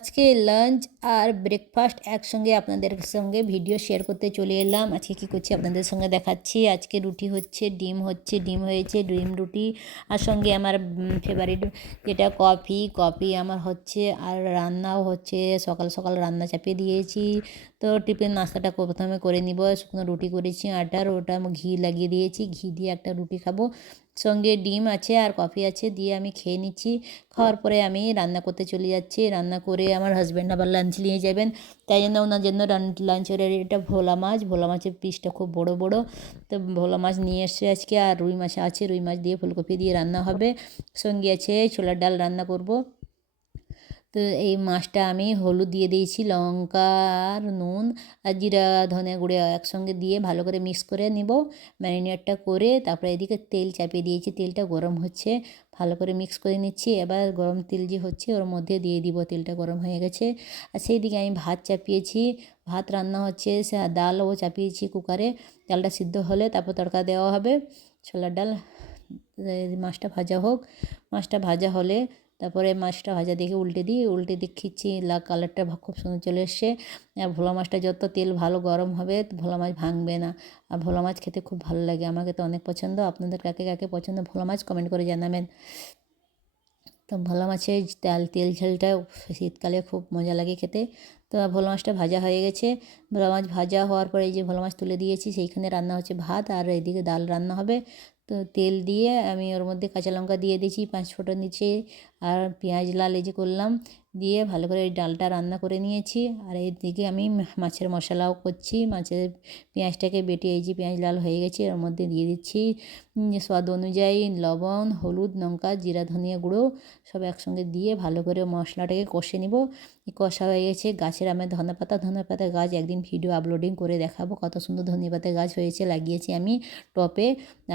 আজকে লাঞ্চ আর ব্রেকফাস্ট একসঙ্গে আপনাদের সঙ্গে ভিডিও শেয়ার করতে চলে এলাম। আজকে কী করছি আপনাদের সঙ্গে দেখাচ্ছি। আজকে রুটি হচ্ছে, ডিম হচ্ছে, ডিম হয়েছে, ডিম রুটি আর সঙ্গে আমার ফেভারিট যেটা কফি আমার হচ্ছে, আর রান্নাও হচ্ছে। সকাল সকাল রান্না চাপিয়ে দিয়েছি। তো টিফিন নাস্তাটা প্রথমে করে নিব। শুকনো রুটি করেছি আটার, ওটা ঘি লাগিয়ে দিয়েছি, ঘি দিয়ে একটা রুটি খাবো। সঙ্গে ডিম আছে আর কফি আছে, দিয়ে আমি খেয়ে নিচ্ছি। খাওয়ার পরে আমি রান্না করতে চলে যাচ্ছি। রান্না করে আমার হাজব্যান্ড আবার লাঞ্চ নিয়ে যাবেন, তাই জন্য ওনার জন্য লাঞ্চের এটা ভোলা মাছ, ভোলা মাছের পিসটা খুব বড় বড়। তো ভোলা মাছ নিয়ে এসছে আজকে, আর রুই মাছ আছে, রুই মাছ দিয়ে ফুলকপি দিয়ে রান্না হবে। সঙ্গে আছে ছোলার ডাল রান্না করব। তো এই মাছটা আমি হলুদ দিয়ে দিয়েছি, লঙ্কা আর নুন আর জিরা ধনে গুঁড়ো একসঙ্গে দিয়ে ভালো করে মিক্স করে নিব। ম্যারিনেটটা করে তারপরে এদিকে তেল চাপিয়ে দিয়েছি, তেলটা গরম হচ্ছে, ভালো করে মিক্স করে নিচ্ছি। এবার গরম তেল যে হচ্ছে ওর মধ্যে দিয়ে দিব, তেলটা গরম হয়ে গেছে। আর সেই দিকে আমি ভাত চাপিয়েছি, ভাত রান্না হচ্ছে, ডালও চাপিয়েছি কুকারে। ডালটা সিদ্ধ হলে তারপর তড়কা দেওয়া হবে ছোলার ডাল। মাছটা ভাজা হোক, মাছটা ভাজা হলে তারপরে মাছটা ভাজা দেখে উল্টে দিই, উল্টে দেখিচ্ছি কালারটা খুব সুন্দর চলে এসছে। আর ভোলা মাছটা যত তেল ভালো গরম হবে ভোলা মাছ ভাঙবে না। আর ভোলা মাছ খেতে খুব ভালো লাগে, আমাকে তো অনেক পছন্দ। আপনাদের কাকে কাকে পছন্দ ভোলা মাছ কমেন্ট করে জানাবেন। তো ভোলা মাছের তেল ঝালটা শীতকালে খুব মজা লাগে খেতে। তো ভোলা মাছটা ভাজা হয়ে গেছে। ভোলা মাছ ভাজা হওয়ার পরে এই যে ভোলা মাছ তুলে দিয়েছি, সেইখানে রান্না হচ্ছে ভাত, আর এদিকে ডাল রান্না হবে। তো তেল দিয়ে আমি ওর মধ্যে কাঁচা লঙ্কা দিয়ে দিয়েছি, 5 ফোঁটা দিচ্ছি, আর পেঁয়াজ লাল এই যে করলাম, দিয়ে ভালো করে এই ডালটা রান্না করে নিয়েছি। আর এইদিকে আমি মাছের মশলাও করছি, মাছের পেঁয়াজটাকে বেটে এই যে পেঁয়াজ লাল হয়ে গেছে ওর মধ্যে দিয়ে দিচ্ছি স্বাদ অনুযায়ী লবণ, হলুদ, লঙ্কা, জিরা ধনিয়া গুঁড়ো সব একসঙ্গে দিয়ে ভালো করে মশলাটাকে কষে নিব। কষা হয়ে গেছে। গাছের আমি ধনেপাতা গাছ একদিন ভিডিও আপলোডিং করে দেখাবো, কত সুন্দর ধনেপাতা গাছ হয়েছে, লাগিয়েছি আমি টপে,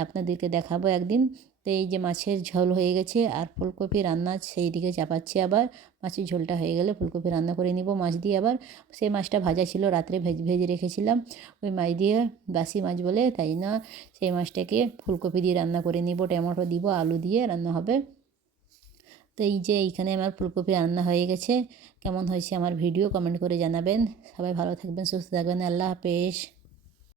আপনাদেরকে দেখাবো একদিন। তো এই যে মাছের ঝোল হয়ে গেছে, আর ফুলকপি রান্না সেই দিকে চাপাচ্ছি। আবার মাছের ঝোলটা হয়ে গেলে ফুলকপি রান্না করে নিব মাছ দিয়ে। আবার সেই মাছটা ভাজা ছিল, রাত্রে ভেজে রেখেছিলাম, ওই মাছ দিয়ে বাসি মাছ বলে, তাই না সেই মাছটাকে ফুলকপি দিয়ে রান্না করে নিব, টমেটো দিব, আলু দিয়ে রান্না হবে। তো এই যে এইখানে আমার ফুলকপি রান্না হয়ে গেছে। কেমন হয়েছে আমার ভিডিও কমেন্ট করে জানাবেন। সবাই ভালো থাকবেন, সুস্থ থাকবেন, আল্লাহ হাফেজ।